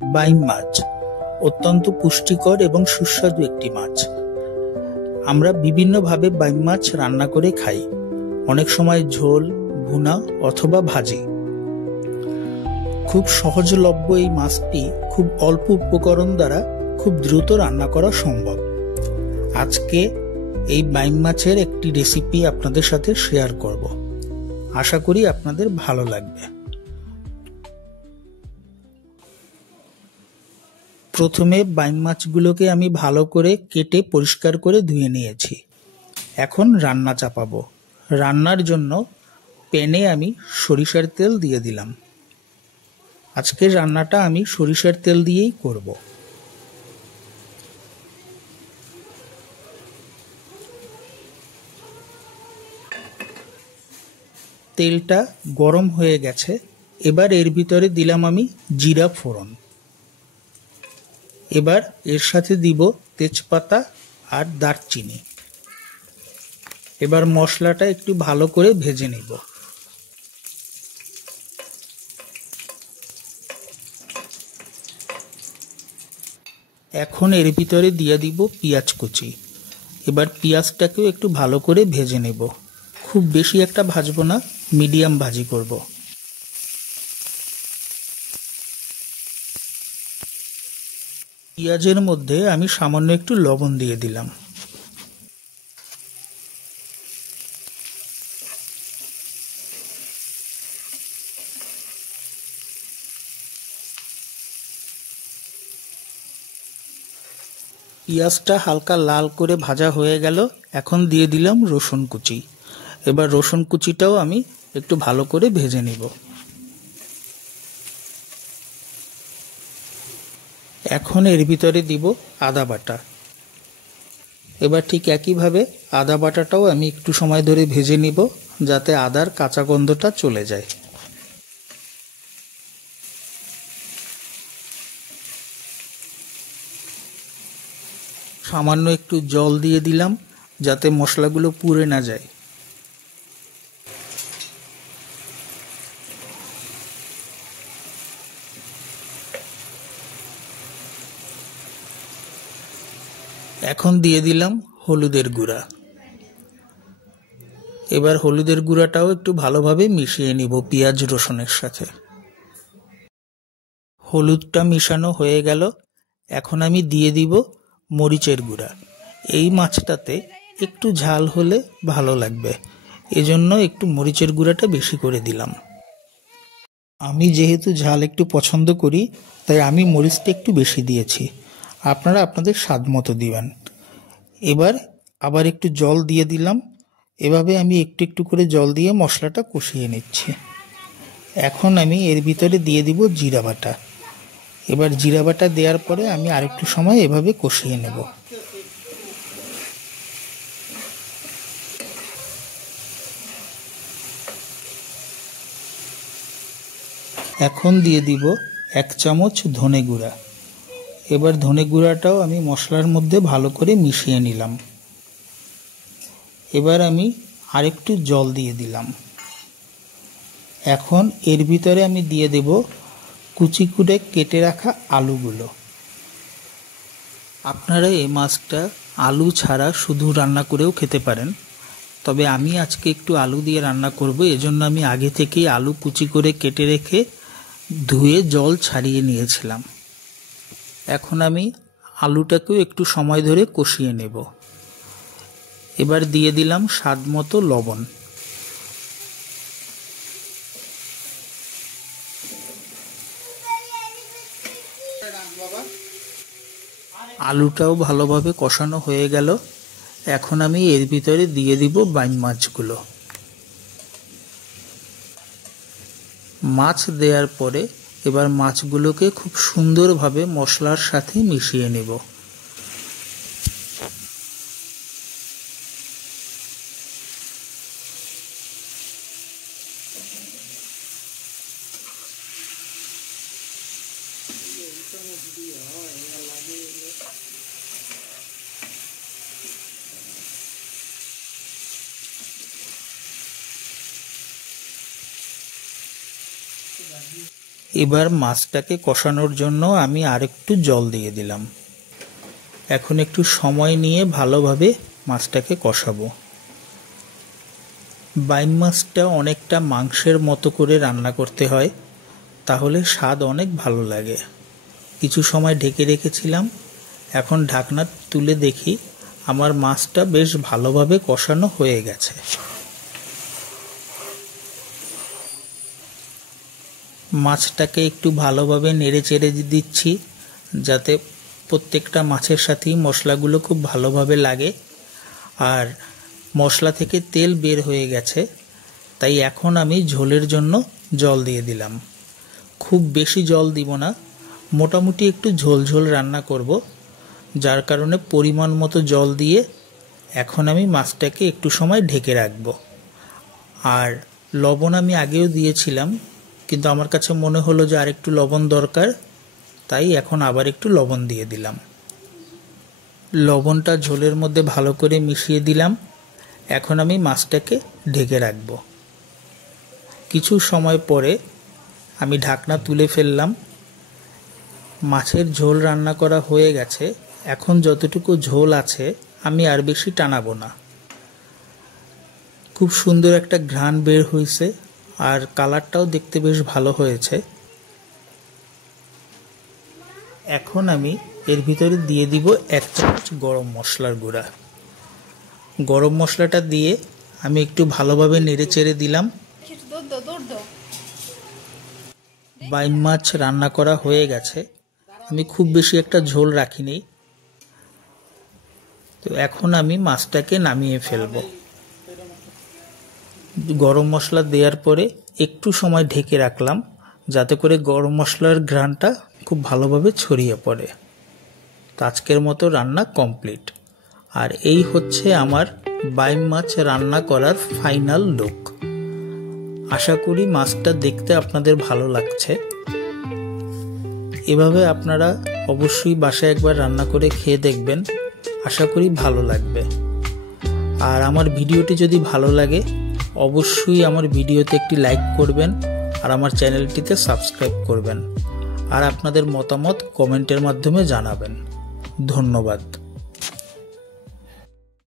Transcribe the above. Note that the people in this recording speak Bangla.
বাইম মাছ অত্যন্ত পুষ্টিকর এবং সুস্বাদু একটি মাছ। আমরা বিভিন্নভাবে বাইম মাছ রান্না করে খাই, অনেক সময় ঝোল, ভুনা অথবা ভাজি। খুব সহজলভ্য এই মাছটি খুব অল্প উপকরণ দ্বারা খুব দ্রুত রান্না করা সম্ভব। আজকে এই বাইম মাছের একটি রেসিপি আপনাদের সাথে শেয়ার করব। আশা করি আপনাদের ভালো লাগবে। প্রথমে বাইম মাছগুলোকে আমি ভালো করে কেটে পরিষ্কার করে ধুয়ে নিয়েছি। এখন রান্না চাপাবো। রান্নার জন্য প্যানে আমি সরিষার তেল দিয়ে দিলাম। আজকের রান্নাটা আমি সরিষার তেল দিয়েই করব। তেলটা গরম হয়ে গেছে, এবার এর ভিতরে দিলাম আমি জিরা ফোড়ন। এবার এর সাথে দিব তেজপাতা আর দারচিনি। এবার মশলাটা একটু ভালো করে ভেজে নেব। এখন এর ভিতরে দিয়ে দিব পেঁয়াজ কুচি। এবার পেঁয়াজটাকেও একটু ভালো করে ভেজে নেব। খুব বেশি একটা ভাজবো না, মিডিয়াম ভাজি করব। পেঁয়াজের মধ্যে আমি সামান্য একটু লবণ দিয়ে দিলাম। পেঁয়াজটা হালকা লাল করে ভাজা হয়ে গেল, এখন দিয়ে দিলাম রসুন কুচি। এবার রসুন কুচিটাও আমি একটু ভালো করে ভেজে নিব। এখন এর ভিতরে দিব আদা বাটা। এবার ঠিক একইভাবে আদা বাটাটাও আমি একটু সময় ধরে ভেজে নিব, যাতে আদার কাঁচা গন্ধটা চলে যায়। সামান্য একটু জল দিয়ে দিলাম, যাতে মশলাগুলো পুড়ে না যায়। এখন দিয়ে দিলাম হলুদের গুঁড়া। এবার হলুদের গুঁড়াটাও একটু ভালোভাবে মিশিয়ে নিব পেঁয়াজ রসুনের সাথে। হলুদটা মিশানো হয়ে গেল, এখন আমি দিয়ে দিব মরিচের গুঁড়া। এই মাছটাতে একটু ঝাল হলে ভালো লাগবে, এজন্য একটু মরিচের গুঁড়াটা বেশি করে দিলাম। আমি যেহেতু ঝাল একটু পছন্দ করি, তাই আমি মরিচটা একটু বেশি দিয়েছি। আপনারা আপনাদের স্বাদ মতো দিবেন। এবার আবার একটু জল দিয়ে দিলাম। এভাবে আমি একটু একটু করে জল দিয়ে মশলাটা কষিয়ে নিচ্ছি। এখন আমি এর ভিতরে দিয়ে দিব জিরা বাটা। এবার জিরা বাটা দেওয়ার পরে আমি আরেকটু সময় এভাবে কষিয়ে নেব। এখন দিয়ে দিব 1 চামচ ধনে গুঁড়া। এবার ধনে গুঁড়াটাও আমি মশলার মধ্যে ভালো করে মিশিয়ে নিলাম। এবার আমি আরেকটু জল দিয়ে দিলাম। এখন এর ভিতরে আমি দিয়ে দেব কুচি করে কেটে রাখা আলুগুলো। আপনারা এই মাছটা আলু ছাড়া শুধু রান্না করেও খেতে পারেন, তবে আমি আজকে একটু আলু দিয়ে রান্না করব, এজন্য আমি আগে থেকেই আলু কুচি করে কেটে রেখে ধুয়ে জল ছাড়িয়ে নিয়েছিলাম। এখন আমি আলুটাকেও একটু সময় ধরে কষিয়ে নেব। এবার দিয়ে দিলাম স্বাদ মতো লবণ। আলুটাও ভালোভাবে কষানো হয়ে গেল, এখন আমি এর ভিতরে দিয়ে দিব বাইম মাছগুলো। মাছ দেওয়ার পরে এবার মাছগুলোকে খুব সুন্দরভাবে মশলার সাথে মিশিয়ে নেব। এবার মাছটাকে কষানোর জন্য আমি আরেকটু জল দিয়ে দিলাম। এখন একটু সময় নিয়ে ভালোভাবে মাছটাকে কষাবো। বাইম মাছটা অনেকটা মাংসের মতো করে রান্না করতে হয়, তাহলে স্বাদ অনেক ভালো লাগে। কিছু সময় ঢেকে রেখেছিলাম, এখন ঢাকনা তুলে দেখি আমার মাছটা বেশ ভালোভাবে কষানো হয়ে গেছে। মাছটাকে একটু ভালোভাবে নেড়ে চেড়ে দিচ্ছি, যাতে প্রত্যেকটা মাছের সাথেই মশলাগুলো খুব ভালোভাবে লাগে। আর মশলা থেকে তেল বের হয়ে গেছে, তাই এখন আমি ঝোলের জন্য জল দিয়ে দিলাম। খুব বেশি জল দিব না, মোটামুটি একটু ঝোল ঝোল রান্না করব, যার কারণে পরিমাণ মতো জল দিয়ে এখন আমি মাছটাকে একটু সময় ঢেকে রাখব। আর লবণ আমি আগেও দিয়েছিলাম, কিন্তু আমার কাছে মনে হলো যে আর একটু লবণ দরকার, তাই এখন আবার একটু লবণ দিয়ে দিলাম। লবণটা ঝোলের মধ্যে ভালো করে মিশিয়ে দিলাম। এখন আমি মাছটাকে ঢেকে রাখব। কিছু সময় পরে আমি ঢাকনা তুলে ফেললাম। মাছের ঝোল রান্না করা হয়ে গেছে। এখন যতটুকু ঝোল আছে আমি আর বেশি টানাবো না। খুব সুন্দর একটা ঘ্রাণ বের হয়েছে, আর কালারটাও দেখতে বেশ ভালো হয়েছে। এখন আমি এর ভিতরে দিয়ে দিব 1 চামচ গরম মশলার গুঁড়া। গরম মশলাটা দিয়ে আমি একটু ভালোভাবে নেড়ে চেড়ে দিলাম। বাইম মাছ রান্না করা হয়ে গেছে। আমি খুব বেশি একটা ঝোল রাখিনি, তো এখন আমি মাছটাকে নামিয়ে ফেলব। গরম মশলা দেওয়ার পরে একটু সময় ঢেকে রাখলাম, যাতে করে গরম মশলার ঘ্রাণটা খুব ভালোভাবে ছড়িয়ে পড়ে। তো আজকের মতো রান্না কমপ্লিট। আর এই হচ্ছে আমার বাইম মাছ রান্না করার ফাইনাল লুক। আশা করি মাছটা দেখতে আপনাদের ভালো লাগছে। এভাবে আপনারা অবশ্যই বাসায় একবার রান্না করে খেয়ে দেখবেন, আশা করি ভালো লাগবে। আর আমার ভিডিওটি যদি ভালো লাগে অবশ্যই আমার ভিডিওতে একটি লাইক করবেন, আর আমার চ্যানেলটিতে সাবস্ক্রাইব করবেন, আর আপনাদের মতামত কমেন্টের মাধ্যমে জানাবেন। ধন্যবাদ।